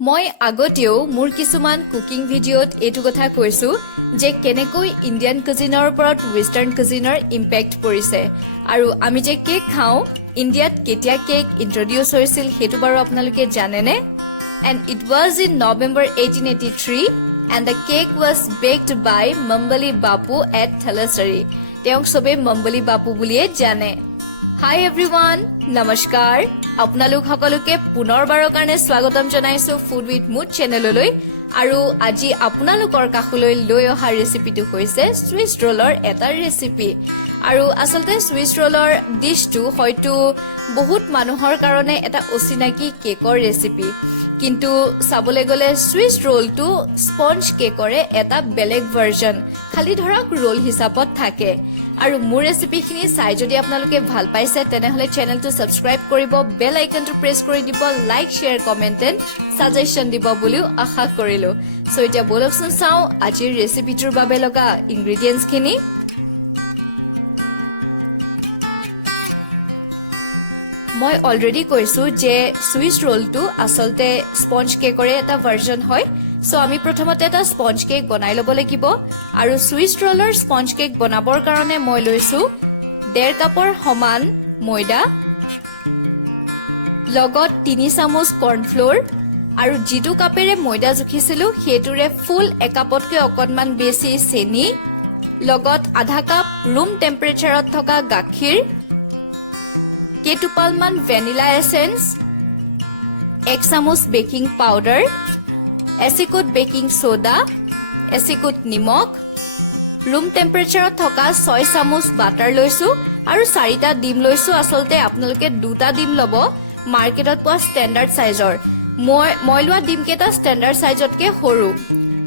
মই আগতেও মোৰ কিছুমান কুকিং ভিডিঅ'ত এইটো কথা কৈছো যে কেনেকৈ ইণ্ডিয়ান কুজিনৰ ওপৰত ৱেষ্টাৰ্ণ কুজিনৰ ইম্পেক্ট পৰিছে আৰু আমি যে কেক খাওঁ ইণ্ডিয়াত কেতিয়া কেক ইন্ট্ৰডিউচ হৈছিল সেইটো বাৰু আপোনালোকে জানেনে and it was in November 1883 and the cake was baked by Mambali Bapu at Thalasari তেওঁক সবে মম্বলি বাপু বুলিয়ে জানে Hi everyone, নমস্কাৰ আপোনালোক সকলোকে পুনৰবাৰৰ কাৰণে স্বাগতম জনাইছো ফুড উইথ মুড চেনেললৈ আৰু আজি আপোনালোকৰ কাষলৈ লৈ অহা ৰেচিপিটো হৈছে সুইচ ৰোলৰ এটা ৰেচিপি আৰু আসলতে সুইচ ৰোলৰ ডিশটো হয়তো বহুত মানুহৰ কাৰণে এটা অচিনাকি কেকৰ ৰেচিপি কিন্তু সাবলে গলে সুইচ ৰোলটো স্পঞ্জ কেকৰে এটা বেলেগ ভাৰ্জন খালি ধৰক ৰোল হিচাপত থাকে আৰু মোৰ ৰেচিপিখিনি চাই যদি আপোনালোকে ভাল পাইছে তেনেহলে চেনেলটো সাবস্ক্ৰাইব কৰিব বেল আইকনটো প্ৰেছ কৰি দিব like share comment and suggestion দিব বুলিও আশা কৰিলো সো এতিয়া বলকচোন চাও আজিৰ ৰেচিপিটোৰ বাবে লগা ইনগ্ৰেডিয়েন্টছখিনি মই অলৰেডি কৈছো যে সুইচ ৰোলটো আসলতে স্পঞ্জ কেকৰে এটা ভাৰ্জন হয় সো আমি প্ৰথমতে এটা স্পঞ্জ কেক বনাই লব লাগিব আৰু সুইচ ৰোলৰ স্পঞ্জ কেক বনাবৰ কাৰণে মই লৈছো 1.5 কাপৰ সমান ময়দা লগত 3 চামুচ কৰ্ন ফ্লোৰ আৰু যিটো কাপেৰে ময়দা জুখিছিলো হেতুৰে ফুল 1 কাপতকৈ অকনমান বেছি চেনি লগত আধা কাপ ৰুম টেম্পাৰেচাৰত থকা গাখীৰ কেটুপালমান ভ্যানিলা এসেন্স 1 চামুচ বেকিং পাউডাৰ এচিকুট বেকিং সোডা এচিকুট নিমখ ৰুম টেম্পাৰেচাৰত থকা 6 চামুচ বাটাৰ লৈছো আৰু 4টা ডিম লৈছো আসলতে আপোনালোকে 2টা ডিম লব মাৰ্কেটত পোৱা ষ্টেণ্ডাৰ্ড সাইজৰ মই লোৱা ডিম কেটা ষ্টেণ্ডাৰ্ড সাইজতকে সৰু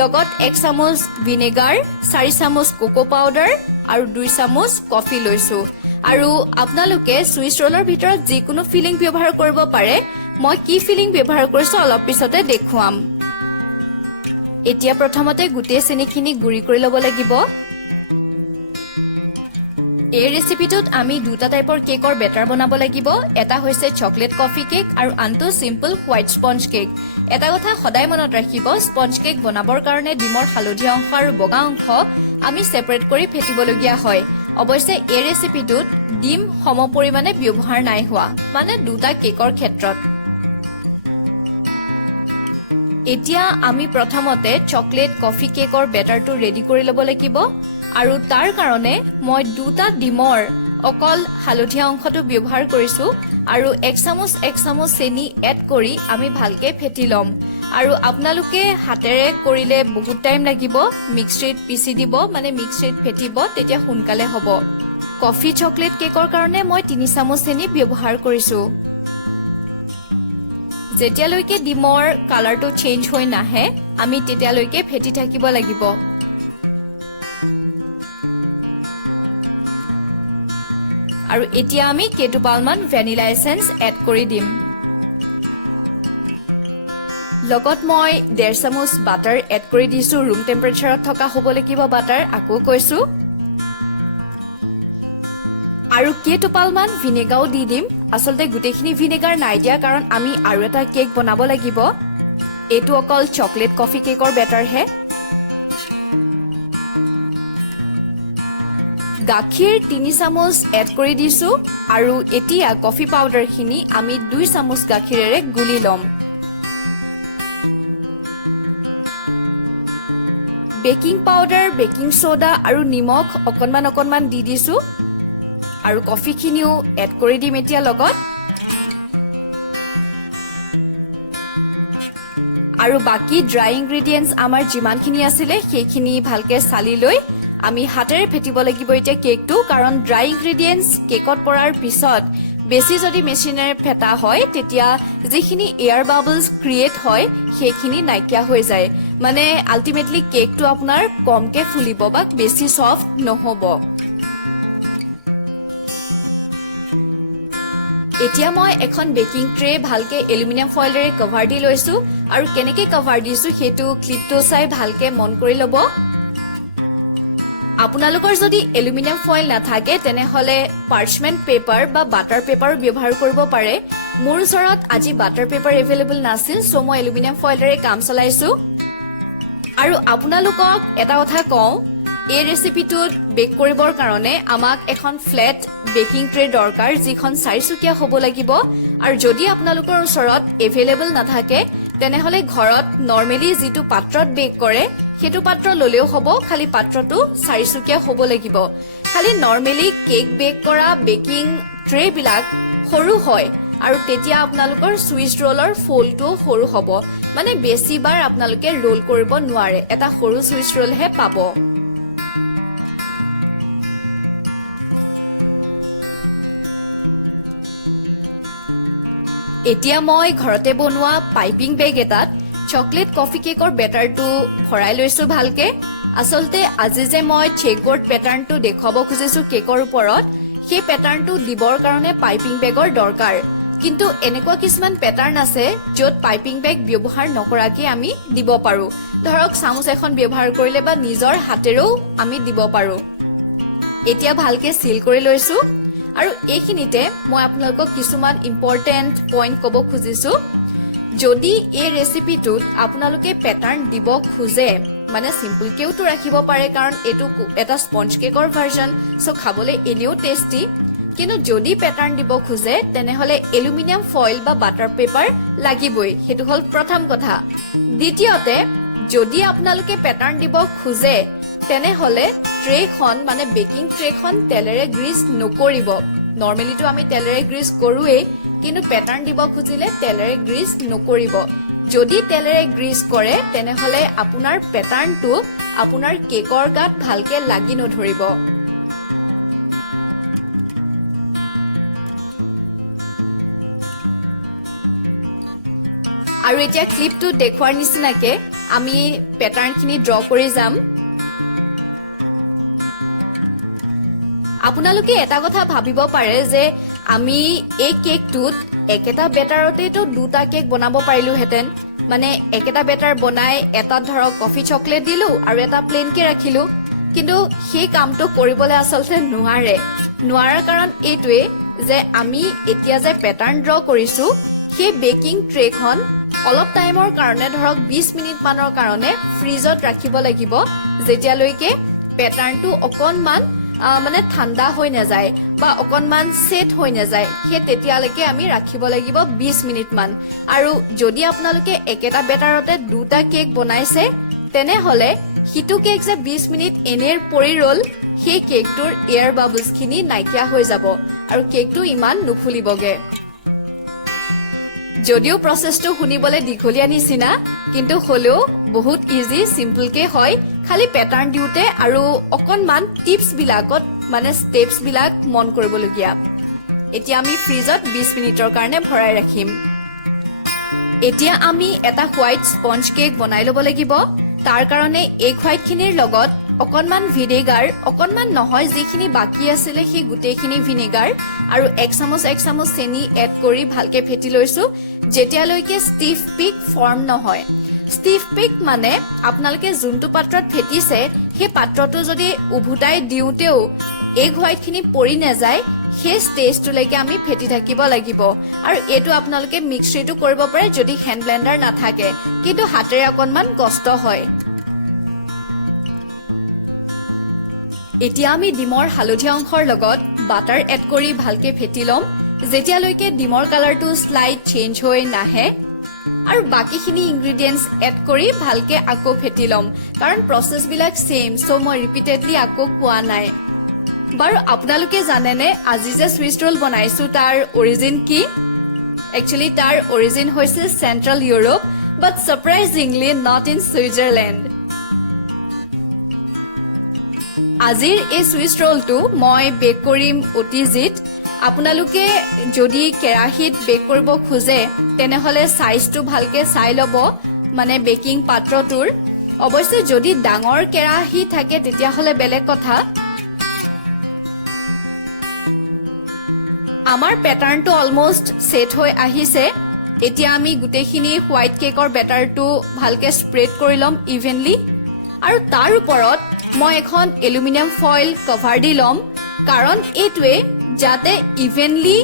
লগত 1 চামুচ ভিনেগাৰ 4 চামুচ কোকো পাউডাৰ আৰু 2 চামুচ কফি লৈছো আৰু আপোনালোকে সুইচ ৰোলৰ ভিতৰত যিকোনো ফিলিং ব্যৱহাৰ কৰিব পাৰে মই কি ফিলিং ব্যৱহাৰ কৰিছো অলপ পিছতে দেখুৱাম এতিয়া প্ৰথমতে গুটে চেনিখিনি গুৰি কৰি লব লাগিব এই ৰেচিপিটোত আমি দুটা টাইপৰ কেকৰ বেটাৰ বনাব লাগিব এটা হৈছে চকলেট কফি কেক আৰু আনটো সিম্পল হোৱাইট স্পঞ্জ কেক এটা কথা সদায় মনত ৰাখিব স্পঞ্জ কেক বনাবৰ কাৰণে ডিমৰ হালধীয়া অংশ আৰু বগা অংশ আমি সেপাৰেট কৰি ফেটিবলগীয়া হয় অৱশ্যে এই ৰেচিপিটোত ডিম সম পৰিমাণে ব্যৱহাৰ নাই হোৱা মানে দুটা কেকৰ ক্ষেত্ৰত এতিয়া আমি প্ৰথমতে চকলেট কফি কেকৰ বেটাৰটো ৰেডি কৰি লব লাগিব আৰু তাৰ কাৰণে মই দুটা ডিমৰ অকল হালধীয়া অংশটো ব্যৱহাৰ কৰিছো আৰু 1 চামুচ চেনি এড কৰি আমি ভালকে ফেটি লম আৰু আপোনালোকে হাতেৰে কৰিলে বহুত টাইম লাগিব মিক্সিত পিছি দিব মানে মিক্সিত ফেটিব তেতিয়া সোনকালে হ'ব কফি চকলেট কেকৰ কাৰণে মই 3 চামুচ চেনি ব্যৱহাৰ কৰিছো যেতিয়ালৈকে ডিমৰ কালাৰটো চেঞ্জ হৈ নাহে আমি তেতিয়ালৈকে ফেটি থাকিব লাগিব আৰু এতিয়া আমি কেটুপালমান ভ্যানিলা এসেন্স এড কৰি দিম লগত মই 1.5 চামুচ বাটাৰ এড কৰি দিছো ৰুম টেম্পাৰেচাৰত থকা হ'ব লাগিব বাটাৰ আকৌ কৈছো আৰু কেটুপালমান ভিনেগাৰো দি দিম আসলতে গুটেখিনি ভিনেগাৰ নাই দিয়া কাৰণ আমি আৰু এটা কেক বনাব লাগিব এটো অকল চকলেট কফি কেকৰ বেটাৰ হে গাখীৰ 3 চামুচ এড কৰি দিছো আৰু এতিয়া কফি পাউডাৰ খিনি আমি 2 চামুচ গাখীৰেৰে গুলি লম বেকিং পাউডাৰ বেকিং সোডা আৰু নিমখ অকনমান দি দিছো আৰু কফি খিনিও এড কৰি দিম এতিয়া লগত আৰু বাকি ড্ৰাই ইনগ্ৰেডিয়েন্টস আমাৰ যিমানখিনি আছিল সেইখিনি ভালকে চালি লৈ আমি হাতেৰে ফেটিব লাগিব এতিয়া কেকটো কাৰণ ড্ৰাই ইনগ্ৰেডিয়েন্টস কেকত পৰাৰ পিছত বেছি যদি মেচিনেৰে ফেটা হয় তেতিয়া যিখিনি এয়াৰ বাবলস ক্ৰিয়েট হয় সেইখিনি নাইকিয়া হৈ যায় মানে আলটিমেটলি কেকটো আপোনাৰ কমকে ফুলিব বা বেছি সফট নহব এতিয়া মই এখন বেকিং ট্ৰে ভালকে এলুমিনিয়াম ফয়েলৰে কভাৰ দি লৈছো আৰু কেনেকৈ কভাৰ দিছো হেতু ক্লিপটো চাই ভালকে মন কৰি লব আপোনালোকৰ যদি এলুমিনিয়াম ফয়েল নাথাকে তেনেহলে পাৰ্চমেন্ট পেপাৰ বা বাটাৰ পেপাৰ ব্যৱহাৰ কৰিব পাৰে মোৰ ওচৰত আজি বাটাৰ পেপাৰ এভেইলেবল নাছিল সো মই এলুমিনিয়াম ফয়েলৰে কাম চলাইছো আৰু আপোনালোকক এটা কথা কওঁ এই ৰেচিপিটোত বেক কৰিবৰ কাৰণে আমাক এখন ফ্লেট বেকিং ট্ৰে দৰকাৰ যিখন চাৰিচুকীয়া হ'ব লাগিব আৰু যদি আপোনালোকৰ ওচৰত এভেইলেবল নাথাকে তেনেহলে ঘৰত নৰমেলি যিটো পাত্ৰত বেক কৰে সেইটো পাত্ৰ ললেও হ'ব খালি পাত্ৰটো চাৰিচুকীয়া হ'ব লাগিব খালি নৰমেলি কেক বেক কৰা বেকিং ট্ৰে বিলাক সৰু হয় আৰু তেতিয়া আপোনালোকৰ সুইচ ৰোলৰ ফোলটো সৰু হ'ব মানে বেছিবাৰ আপোনালোকে ৰোল কৰিব নোৱাৰে এটা সৰু সুইচ ৰোলহে পাব এতিয়া মই ঘৰতে বনোৱা পাইপিং বেগ এটাত চকলেট কফি কেকৰ বেটাৰটো ভৰাই লৈছো ভালকে আসলতে আজি যে মই চেকবোৰ্ড প্যাটাৰ্নটো দেখাব খুজিছো কেকৰ ওপৰত সেই প্যাটাৰ্নটো দিবৰ কাৰণে পাইপিং বেগৰ দৰকাৰ কিন্তু এনেকুৱা কিছুমান প্যাটাৰ্ন আছে য'ত পাইপিং বেগ ব্যৱহাৰ নকৰাকে আমি দিব পাৰো ধৰক চামুচ এখন ব্যৱহাৰ কৰিলে বা নিজৰ হাতেৰেও আমি দিব পাৰো এতিয়া ভালকে সিল কৰি লৈছো আৰু এইখিনিতে মই আপোনালোকক কিছুমান ইম্পৰ্টেন্ট পইণ্ট ক'ব খুজিছো যদি এই ৰেচিপিটোত আপোনালোকে প্যাটাৰ্ন দিব খুজে মানে সিম্পল কেওটো ৰাখিব পাৰে কাৰণ এটো এটা স্পঞ্জ কেকৰ ভাৰ্জন সো খাবলৈ এনেও টেস্টি কিন্তু যদি প্যাটাৰ্ন দিব খুজে তেনেহলে এলুমিনিয়াম ফয়েল বা বাটাৰ পেপাৰ লাগিবই হেতু হল প্ৰথম কথা দ্বিতীয়তে যদি আপোনালোকে প্যাটাৰ্ন দিব খুজে তেনেহলে ট্ৰেখন মানে বেকিং ট্ৰেখন তেলেৰে গ্ৰীজ নকৰিব নৰমেলি তো আমি তেলেৰে গ্ৰীজ কৰোৱে কিন্তু প্যাটাৰ্ন দিব খুজিলে তেলেৰে গ্ৰীজ নকৰিব যদি তেলেৰে গ্ৰীজ কৰে তেনেহলে আপোনাৰ প্যাটাৰ্নটো আপোনাৰ কেকৰ গাত ভালকে লাগি নধৰিব আৰু এতিয়া ক্লিপটো দেখুৱাৰ নিচিনাকে আমি প্যাটাৰ্নখিনি ড্ৰ কৰি যাম আপোনালোকে এটা কথা ভাবিব পাৰে যে আমি এই কেকটোত একেটা বেটাৰতেটো দুটা কেক বনাব পাৰিলো হেতেন মানে একেটা বেটাৰ বনাই এটা ধৰক কফি চকলেট দিলো আৰু এটা প্লেন কে ৰাখিলো কিন্তু সেই কামটো কৰিবলৈ আসলতে নোৱাৰাৰ কাৰণ এইটোৱে যে আমি এতিয়া যে প্যাটাৰ্ন ড্ৰ কৰিছো সেই বেকিং ট্ৰেখন অলপ টাইমৰ কাৰণে ধৰক 20 মিনিট মানৰ কাৰণে ফ্ৰিজত ৰাখিব লাগিব যেতিয়ালৈকে প্যাটাৰ্নটো অকনমান মানে ঠাণ্ডা হৈ নাযায় বা অকনমান সেট হৈ নাযায় হে তেতিয়ালৈকে আমি ৰাখিব লাগিব 20 মিনিট মান আৰু যদি আপোনালোকে একেটা বেটাৰতে দুটা কেক বনাইছে তেনেহলে হিটু কেক যে 20 মিনিট এনেৰ পৰি ৰল সেই কেকটোৰ এয়াৰ বাবলছ খিনি নাইকিয়া হৈ যাব আৰু কেকটো ইমান নুফুলিবগে যদিও প্ৰসেসটো শুনিবলে দীঘলীয়া নিচিনা কিন্তু হলেও বহুত ইজি সিম্পল কে হয় খালি প্যাটাৰ্ন দিউতে আৰু অকনমান টিপস বিলাকত মানে স্টেপস বিলাক মন কৰিবলগীয়া এতিয়া আমি ফ্ৰিজত 20 মিনিটৰ কাৰণে ভৰাই ৰাখিম এতিয়া আমি এটা হোৱাইট স্পঞ্জ কেক বনাই লব লাগিব তাৰ কাৰণে এগ হোৱাইট খিনিৰ লগত অকনমান ভিনেগাৰ অকনমান নহয় যিখিনি বাকি আছিল সেই গুটেখিনি ভিনেগাৰ আৰু এক চামুচ চেনি এড কৰি ভালকে ফেটি লৈছো যেতিয়ালৈকে ষ্টিফ পিক ফৰ্ম নহয় ষ্টিফ পিক মানে আপোনালোকে যোনটো পাত্ৰত ফেটিছে সেই পাত্ৰটো যদি উভুটাই দিওতেও এগ হোৱাইট খিনি পৰি নাযায় সেই ষ্টেজটোলৈকে আমি ফেটি থাকিব লাগিব আৰু এটো আপোনালোকে মিক্সিটো কৰিব পাৰে যদি হ্যান্ড ব্লেন্ডাৰ নাথাকে কিন্তু হাতেৰে অকনমান কষ্ট হয় এতিয়া আমি ডিমৰ হালধীয়া অংশৰ লগত বাটাৰ এড কৰি ভালকে ফেটি লম যেতিয়ালৈকে ডিমৰ কালাৰটো স্লাইড চেঞ্জ হৈ নাহে আৰু বাকিখিনি ইনগ্ৰেডিয়েন্টস এড কৰি ভালকে আকৌ ফেটি লম কাৰণ প্ৰসেস বিলাক সেম সো মই ৰিপিটেডলি আকৌ কোৱা নাই বাৰু আপোনালোকে জানেনে আজি যে সুইচ ৰোল বনাইছো তাৰ অৰিজিন কি একচুয়ালি তাৰ অৰিজিন হৈছে central Europe but surprisingly not in Switzerland আজিৰ এই সুইচ ৰোলটো মই বেক কৰিম অতিজিত আপোনালোকে যদি কেৰাহীত বেক কৰিব খুজে তেনেহলে সাইজটো ভালকে চাই লব মানে বেকিং পাত্ৰটোৰ অৱশ্যে যদি ডাঙৰ কেৰাহী থাকে তেতিয়াহলে বেলেগ কথা আমাৰ প্যাটাৰ্নটো অলমোস্ট সেট হৈ আহিছে এতিয়া আমি গুটেখিনি হোৱাইট কেকৰ বেটাৰটো ভালকে স্প্ৰেড কৰি লম ইভেনলি আৰু তাৰ ওপৰত মই এখন এলুমিনিয়াম ফয়েল কভাৰ দি লম কাৰণ এইটোৱে যাতে ইভেনলি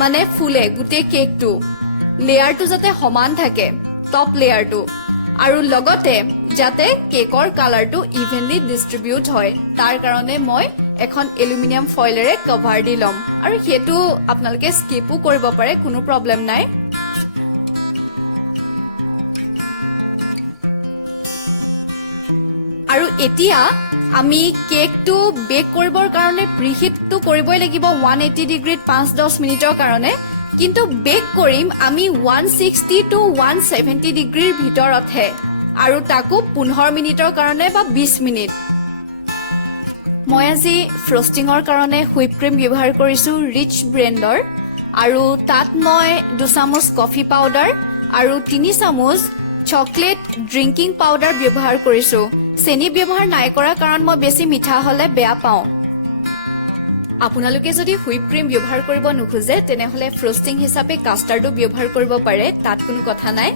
মানে ফুলে গোটেই কেকটো লেয়াৰটো যাতে সমান থাকে টপ লেয়াৰটো আৰু লগতে যাতে কেকৰ কালাৰটো ইভেনলি ডিস্ট্ৰিবিউট হয় তাৰ কাৰণে মই এখন এলুমিনিয়াম ফইলেৰে কভাৰ দি লম আৰু হেতু আপোনালোকে স্কিপও কৰিব পাৰে কোনো প্ৰবলেম নাই আৰু এতিয়া আমি কেকটো বেক কৰিবৰ কাৰণে প্ৰিহিটটো কৰিবই লাগিব 180 ডিগ্ৰীত 5-10 মিনিটৰ কাৰণে কিন্তু বেক কৰিম আমি 160 to 170 ডিগ্ৰীৰ ভিতৰতহে আৰু তাকো 15 মিনিটৰ কাৰণে বা 20 মিনিট মই আজি ফ্ৰষ্টিংৰ কাৰণে হুইপ ক্ৰীম ব্যৱহাৰ কৰিছো ৰিচ ব্ৰেণ্ডৰ আৰু তাত মই 2 চামুচ কফি পাউডাৰ আৰু 3 চামুচ চকলেট ড্ৰিংকিং পাউডাৰ ব্যৱহাৰ কৰিছো চেনি ব্যৱহাৰ নাই কৰা কাৰণ মই বেছি মিঠা হলে বেয়া পাওঁ আপোনালোকে যদি হুইপ ক্ৰীম ব্যৱহাৰ কৰিব নোখোজে তেনেহলে ফ্ৰষ্টিং হিচাপে কাষ্টাৰ্ডো ব্যৱহাৰ কৰিব পাৰে তাত কোনো কথা নাই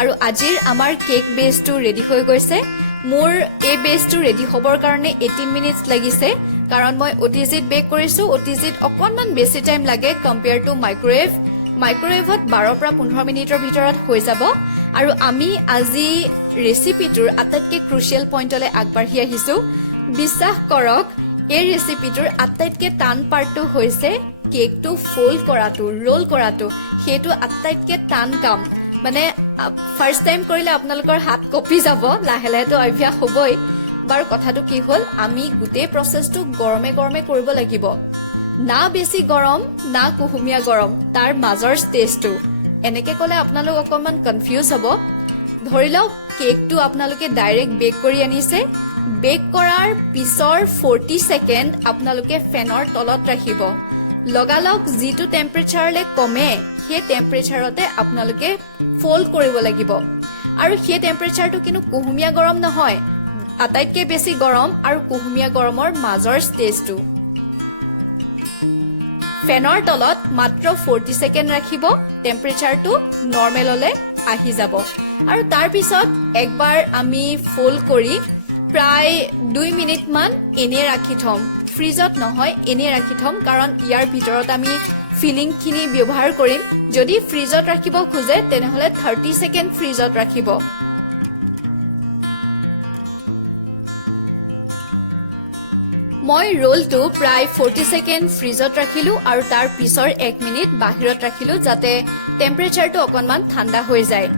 আৰু আজিৰ আমাৰ কেক বেছটো ৰেডি হৈ গৈছে মোৰ এই বেছটো ৰেডি হ'বৰ কাৰণে 18 মিনিটছ লাগিছে কাৰণ মই OTGত বেক কৰিছো OTGত অকনমান বেছি টাইম লাগে কম্পেয়াৰ টু মাইক্ৰৱেভত 12 পৰা 15 মিনিটৰ ভিতৰত হৈ যাব আৰু আমি আজি ৰেচিপিটোৰ আটাইতকৈ ক্ৰুচিয়েল পইণ্টলৈ আগবাঢ়ি আহিছো বিশ্বাস কৰক এই ৰেচিপিটোৰ আটাইতকৈ টান পাৰ্টটো হৈছে কেকটো ফোল্ড কৰাটো ৰোল কৰাটো সেইটো আটাইতকৈ টান কাম মানে ফাৰ্ষ্ট টাইম কৰিলে আপোনালোকৰ হাত কপি যাব লাহে লাহে তো অভ্যাস হ'বই বাৰু কথাটো কি হ'ল আমি গোটেই প্ৰচেছটো গৰমে গৰমে কৰিব লাগিব না বেছি গৰম না কুহুমীয়া গৰম তাৰ মাজৰ ষ্টেজটো এনেকে ক'লে আপোনালোক অকণমান কনফিউজ হ'ব ধৰি লওক কেকটো আপোনালোকে ডাইৰেক্ট বেক কৰি আনিছে বেক কৰাৰ পিছৰ 40 সেকেন্ড আপোনালোকে ফেনৰ তলত ৰাখিব লগালগ যিটো টেম্পাৰেচাৰলে কমে সেই টেম্পাৰেচাৰতে আপোনালোকে ফোল্ড কৰিব লাগিব আৰু সেই টেম্পাৰেচাৰটো কিন্তু কুহুমীয়া গৰম নহয় আটাইতকৈ বেছি গৰম আৰু কুহুমীয়া গৰমৰ মাজৰ ষ্টেজটো ফেনৰ তলত মাত্ৰ 40 সেকেন্ড ৰাখিব টেম্পাৰেচাৰটো নৰ্মেললৈ আহি যাব আৰু তাৰ পিছত একবাৰ আমি ফোল্ড কৰি প্ৰায় 2 মিনিট মান এনে ৰাখি থম ফ্ৰিজত নহয় এনে ৰাখি থম কাৰণ ইয়াৰ ভিতৰত আমি ফিলিং খিনি ব্যৱহাৰ কৰিম যদি ফ্ৰিজত ৰাখিব খোজে তেনেহলে 30 সেকেন্ড ফ্ৰিজত ৰাখিব মই ৰোলটো প্ৰায় 40 সেকেন্ড ফ্ৰিজত ৰাখিলো আৰু তাৰ পিছৰ 1 মিনিট বাহিৰত ৰাখিলো যাতে টেম্পাৰেচাৰটো অকনমান ঠাণ্ডা হৈ যায়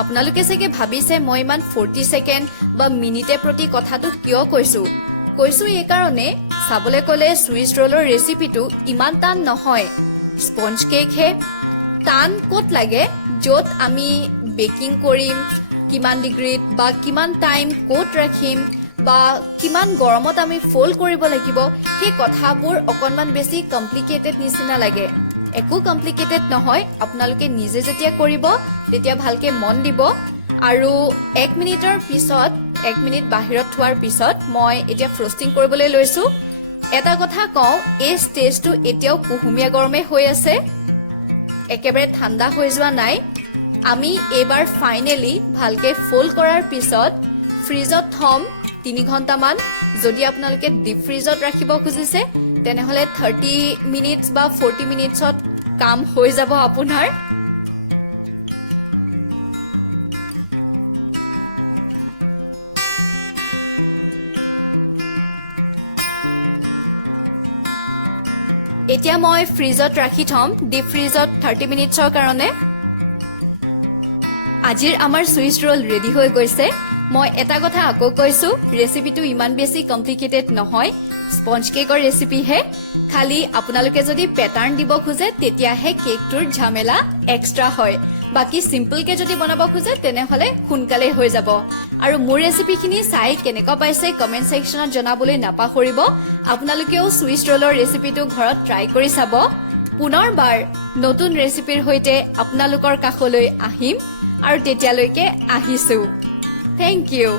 আপোনালোকে চাগে ভাবিছে মই ইমান 40 সেকেন্ড বা মিনিটে প্ৰতি কথাটো কিয় কৈছো এই কাৰণে চাবলৈ ক'লে সুইচ ৰোলৰ ৰেচিপিটো ইমান টান নহয় স্পঞ্জ কেক হে টান ক'ত লাগে য'ত আমি বেকিং কৰিম কিমান ডিগ্ৰীত বা কিমান টাইম ক'ত ৰাখিম বা কিমান গৰমত আমি ফোল্ড কৰিব লাগিব সেই কথাবোৰ অকনমান বেছি কমপ্লিকেটেড নিচিনা লাগে একো কমপ্লিকেটেড নহয় আপোনালোকে নিজে যেতিয়া কৰিব তেতিয়া ভালকে মন দিব আৰু 1 মিনিটৰ পিছত 1 মিনিট বাহিৰত থোৱাৰ পিছত মই এতিয়া ফ্ৰষ্টিং কৰিবলৈ লৈছো এটা কথা কওঁ এই ষ্টেজটো এতিয়াও কুহুমীয়া গৰমে হৈ আছে একেবাৰে ঠাণ্ডা হৈ যোৱা নাই আমি এবাৰ ফাইনেলি ভালকে ফোল্ড কৰাৰ পিছত ফ্ৰিজত থম 3 ঘণ্টামান যদি আপোনালোকে ডিপ ফ্ৰিজত ৰাখিব খুজিছে তেনেহলে 30 মিনিটছ বা 40 মিনিটছত কাম হৈ যাব আপোনাৰ এতিয়া মই ফ্ৰিজত ৰাখি থম ডিপ ফ্ৰিজত 30 মিনিটছৰ কাৰণে আজিৰ আমাৰ সুইচ ৰোল ৰেডি হৈ গৈছে মই এটা কথা আকৌ কৈছো ৰেচিপিটো ইমান বেছি কমপ্লিকেটেড নহয় স্পঞ্জ কেকৰ ৰেচিপি হে খালি আপোনালোকে যদি প্যাটাৰ্ন দিব খোজে তেতিয়াহে কেকটোৰ ঝামেলা এক্সট্ৰা হয় বাকি সিম্পল কে যদি বনাব খোজে তেনেহলে সোনকালে হৈ যাব আৰু মোৰ ৰেচিপিখিনি চাই কেনেকুৱা পাইছে কমেন্ট সেকশনত জনাবলৈ নাপাহৰিব আপোনালোকেও সুইচ ৰোলৰ ৰেচিপিটো ঘৰত ট্ৰাই কৰি চাব পুনৰবাৰ নতুন ৰেচিপিৰ হৈতে আপোনালোকৰ কাষলৈ আহিম আৰু তেতিয়ালৈকে আহিছো Thank you.